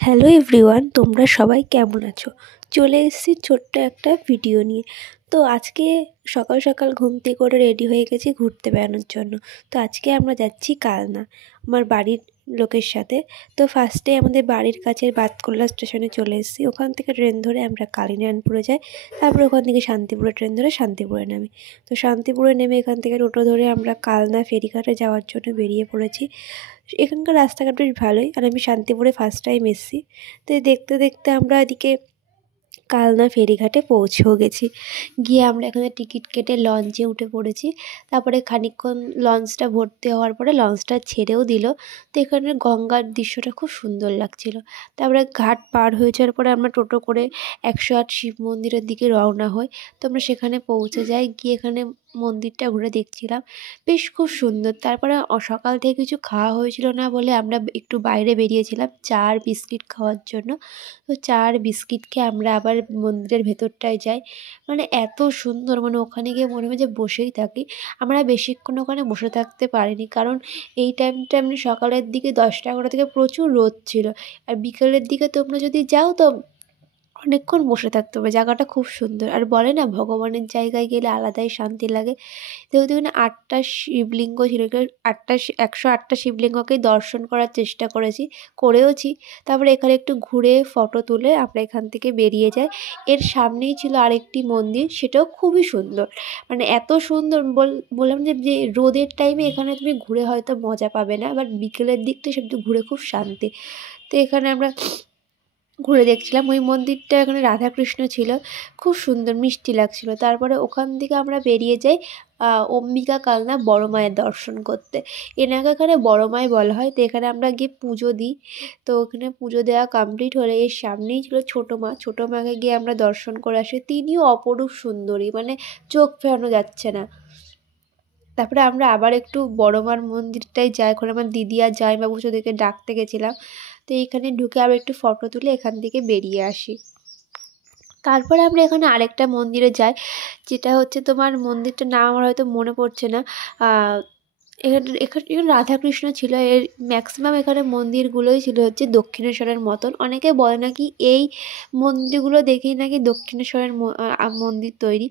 Hello everyone, তোমরা সবাই কেমন আছো? চলে এসেছি ছোট্ট একটা ভিডিও নিয়ে। তো আজকে সকাল সকাল ঘুম থেকে করে রেডি হয়ে গেছি ঘুরতে বেড়ানোর জন্য। তো আজকে আমরা যাচ্ছি কালনা আমার বাড়ির লোকের সাথে। তো ফার্স্টে আমাদের বাড়ির কাছের বাতকুল্লা স্টেশনে চলে এসেছি। ওখান থেকে ট্রেন ধরে আমরা কালিনারায়ণপুরে যাই। তারপরে ওখান থেকে শান্তিপুরে ট্রেন ধরে শান্তিপুরে নামি। তো শান্তিপুরে নেমে এখান থেকে টোটো ধরে আমরা কালনা ফেরিঘাটে যাওয়ার জন্য বেরিয়ে পড়েছি। এখানকার রাস্তাঘাট বেশ ভালোই, আর আমি শান্তিপুরে ফার্স্ট টাইম এসেছি। তো দেখতে দেখতে আমরা এদিকে কালনা ফেরিঘাটে পৌঁছেও গেছি। গিয়ে আমরা এখানে টিকিট কেটে লঞ্চে উঠে পড়েছি। তারপরে খানিকক্ষণ লঞ্চটা ভর্তি হওয়ার পরে লঞ্চটা ছেড়েও দিল। তো এখানে গঙ্গার দৃশ্যটা খুব সুন্দর লাগছিল। তারপরে ঘাট পার হয়ে যাওয়ার পরে আমরা টোটো করে 108 শিব মন্দিরের দিকে রওনা হই। তো আমরা সেখানে পৌঁছে যাই। গিয়ে এখানে মন্দিরটা ঘুরে দেখছিলাম, বেশ খুব সুন্দর। তারপরে সকাল থেকে কিছু খাওয়া হয়েছিল না বলে আমরা একটু বাইরে বেরিয়েছিলাম চা আর বিস্কিট খাওয়ার জন্য। তো চা আর বিস্কিট খেয়ে আমরা আবার মন্দিরের ভেতরটায় যাই। মানে এত সুন্দর, মানে ওখানে গিয়ে মনে হয় যে বসেই থাকি। আমরা বেশিক্ষণ ওখানে বসে থাকতে পারিনি, কারণ এই টাইমটা মানে সকালের দিকে 10টা-11টা থেকে প্রচুর রোদ ছিল। আর বিকেলের দিকে তোমরা যদি যাও তো অনেকক্ষণ বসে থাকতে হবে। জায়গাটা খুব সুন্দর। আর বলে না, ভগবানের জায়গায় গেলে আলাদাই শান্তি লাগে। যেহেতু এখানে 8টা শিবলিঙ্গ ছিল, 108টা শিবলিঙ্গকেই দর্শন করার চেষ্টা করেওছি। তারপরে এখানে একটু ঘুরে ফটো তুলে আমরা এখান থেকে বেরিয়ে যাই। এর সামনেই ছিল আরেকটি মন্দির, সেটাও খুবই সুন্দর। মানে এত সুন্দর বললাম যে রোদের টাইমে এখানে তুমি ঘুরে হয়তো মজা পাবে না, বাট বিকেলের দিকটা সব ঘুরে খুব শান্তি। তো এখানে আমরা ঘুরে দেখছিলাম। ওই মন্দিরটা এখানে রাধাকৃষ্ণ ছিল, খুব সুন্দর মিষ্টি লাগছিল। তারপরে ওখান থেকে আমরা বেরিয়ে যাই অম্বিকা কালনা বড় মায়ের দর্শন করতে। এনাকে এখানে বড় মাই বলা হয়। তো এখানে আমরা গিয়ে পুজো দিই। তো ওখানে পুজো দেওয়া কমপ্লিট হলে এর সামনেই ছিল ছোটো মা। ছোটো মাকে গিয়ে আমরা দর্শন করে আসি। তিনিও অপরূপ সুন্দরী, মানে চোখ ফেরানো যাচ্ছে না। তারপরে আমরা আবার একটু বড় মার মন্দিরটায় যাই। ওখানে আমার দিদি আর জামাইবাবু ওদেরকে ডাকতে গেছিলাম। তো এইখানে ঢুকে আবার একটু ফটো তুলে এখান থেকে বেরিয়ে আসি। তারপরে আমরা এখানে আরেকটা মন্দিরে যাই, যেটা হচ্ছে তোমার মন্দিরটার নাম আমার হয়তো মনে পড়ছে না। এখানে রাধাকৃষ্ণ ছিল। এর ম্যাক্সিমাম এখানে মন্দিরগুলোই ছিল হচ্ছে দক্ষিণেশ্বরের মতন। অনেকে বলে নাকি এই মন্দিরগুলো দেখেই নাকি দক্ষিণেশ্বরের মন্দির তৈরি।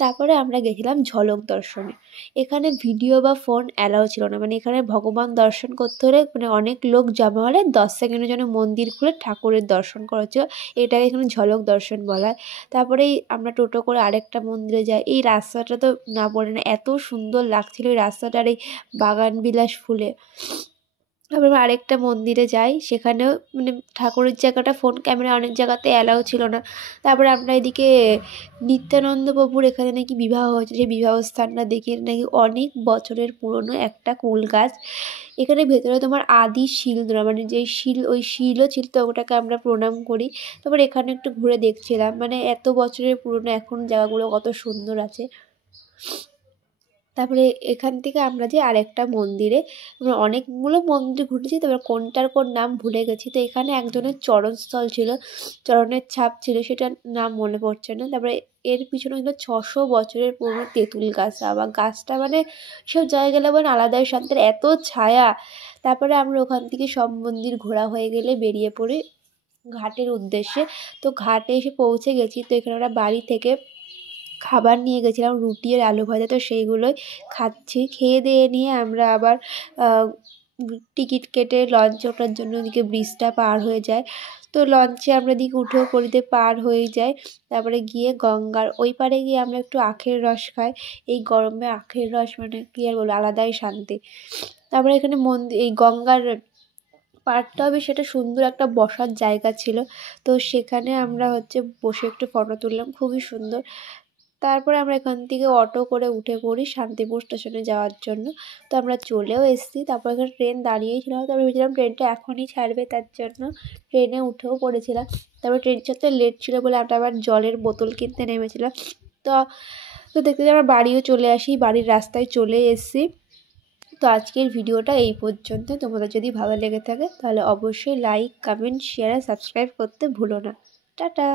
তারপরে আমরা গেছিলাম ঝলক দর্শনে। এখানে ভিডিও বা ফোন অ্যালাউ ছিল না। মানে এখানে ভগবান দর্শন করতে হলে মানে অনেক লোক জমা হলে 10 সেকেন্ডের জন্য মন্দির খুলে ঠাকুরের দর্শন করা হচ্ছে। এটাকে এখানে ঝলক দর্শন বলা হয়। তারপরেই আমরা টোটো করে আরেকটা মন্দিরে যাই। এই রাস্তাটা তো না বলে না, এত সুন্দর লাগছিল এই রাস্তাটার, এই বাগানবিলাস ফুলে। তারপর আমরা আরেকটা মন্দিরে যাই। সেখানেও মানে ঠাকুরের জায়গাটা ফোন ক্যামেরা অনেক জায়গাতে অ্যালাউ ছিল না। তারপরে আমরা এদিকে নিত্যানন্দ প্রভুর এখানে নাকি বিবাহ হয়েছে, সেই বিবাহ স্থানটা দেখি। নাকি অনেক বছরের পুরনো একটা কুল গাছ। এখানে ভেতরে তোমার আদি শিল ধরা, মানে যেই শিল, ওই শিলও ছিল। তো ওটাকে আমরা প্রণাম করি। তারপর এখানে একটু ঘুরে দেখছিলাম, মানে এত বছরের পুরনো এখন জায়গাগুলো কত সুন্দর আছে। তারপরে এখান থেকে আমরা যাই আরেকটা মন্দিরে। আমরা অনেকগুলো মন্দির ঘুরেছি, তবে কোনটার কোন নাম ভুলে গেছি। তো এখানে একজনের চরণস্থল ছিল, চরণের ছাপ ছিল, সেটার নাম মনে পড়ছে না। তারপরে এর পিছনে ছিল 600 বছরের পুরনো তেঁতুল গাছ। আবার গাছটা মানে সব জায়গায় গেলে মানে আলাদাই শান্তির, এত ছায়া। তারপরে আমরা ওখান থেকে সব মন্দির ঘোরা হয়ে গেলে বেরিয়ে পড়ি ঘাটের উদ্দেশ্যে। তো ঘাটে এসে পৌঁছে গেছি। তো এখানে আমরা বাড়ি থেকে খাবার নিয়ে গেছিলাম, রুটি আর আলু ভাজা। তো সেইগুলোই খাচ্ছি। খেয়ে দিয়ে নিয়ে আমরা আবার টিকিট কেটে লঞ্চে ওঠার জন্য ওদিকে ব্রিজটা পার হয়ে যায়। তো লঞ্চে আমরা এদিকে উঠেও পড়িতে পার হয়ে যাই। তারপরে গিয়ে গঙ্গার ওই পারে গিয়ে আমরা একটু আখের রস খাই। এই গরমে আখের রস মানে কী আর বলবো, আলাদাই শান্তি। তারপরে এখানে এই গঙ্গার পাড়টা হবে, সেটা সুন্দর একটা বসার জায়গা ছিল। তো সেখানে আমরা হচ্ছে বসে একটু ফটো তুললাম, খুবই সুন্দর। তারপরে আমরা এখান থেকে অটো করে উঠে পড়ি শান্তিপুর স্টেশনে যাওয়ার জন্য। তো আমরা চলেও এসেছি। তারপর এখানে ট্রেন দাঁড়িয়েই ছিল। তো আমি ভেবেছিলাম ট্রেনটা এখনই ছাড়বে, তার জন্য ট্রেনে উঠেও পড়েছিলাম। তারপর ট্রেন ছাড়তে লেট ছিল বলে আমরা আবার জলের বোতল কিনতে নেমেছিলাম। তো তো দেখতে আমরা বাড়িও চলে আসি, বাড়ির রাস্তায় চলে এসেছি। তো আজকের ভিডিওটা এই পর্যন্ত। তোমাদের যদি ভালো লেগে থাকে তাহলে অবশ্যই লাইক, কমেন্ট, শেয়ার আর সাবস্ক্রাইব করতে ভুলো না। টাটা।